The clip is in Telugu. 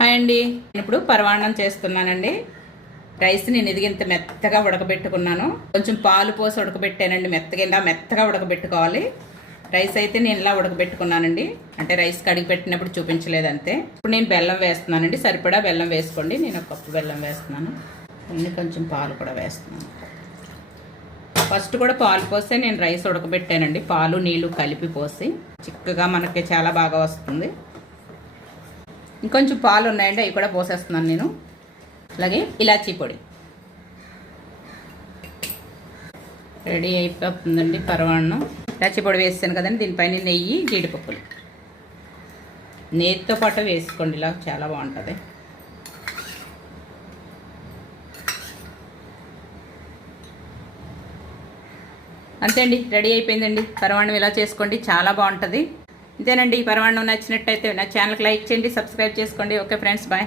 హాయ్ అండి. ఇప్పుడు పరమాన్నం చేస్తున్నానండి. రైస్ నేను ఇంత మెత్తగా ఉడకబెట్టుకున్నాను. కొంచెం పాలు పోసి ఉడకబెట్టానండి. మెత్తగా ఉడకబెట్టుకోవాలి. రైస్ అయితే నేను ఇలా ఉడకబెట్టుకున్నానండి. అంటే రైస్ కడిగి పెట్టినప్పుడు చూపించలేదు అంతే. ఇప్పుడు నేను బెల్లం వేస్తున్నానండి. సరిపడా బెల్లం వేసుకోండి. నేను ఒక కప్పు బెల్లం వేస్తున్నాను. కొంచెం పాలు కూడా వేస్తున్నాను. ఫస్ట్ కూడా పాలు పోస్తే నేను రైస్ ఉడకబెట్టానండి. పాలు నీళ్లు కలిపి పోసి చిక్కగా మనకి చాలా బాగా వస్తుంది. ఇంకొంచెం పాలు ఉన్నాయండి, అవి కూడా పోసేస్తున్నాను నేను. అలాగే ఇలాచీ పొడి రెడీ అయిపోతుందండి పరమాన్నం. ఇలాచీ పొడి వేసాను కదండి. దీనిపైన నెయ్యి, జీడిపప్పులు నెయ్యితో పాటు వేసుకోండి. ఇలా చాలా బాగుంటుంది. అంతే అండి, రెడీ అయిపోయిందండి పరమాన్నం. ఇలా చేసుకోండి, చాలా బాగుంటుంది. ఇంతేనండి. ఈ పరమాన్నం నచ్చినట్టయితే నా ఛానల్కి లైక్ చేయండి, సబ్స్క్రైబ్ చేసుకోండి. Okay friends, bye.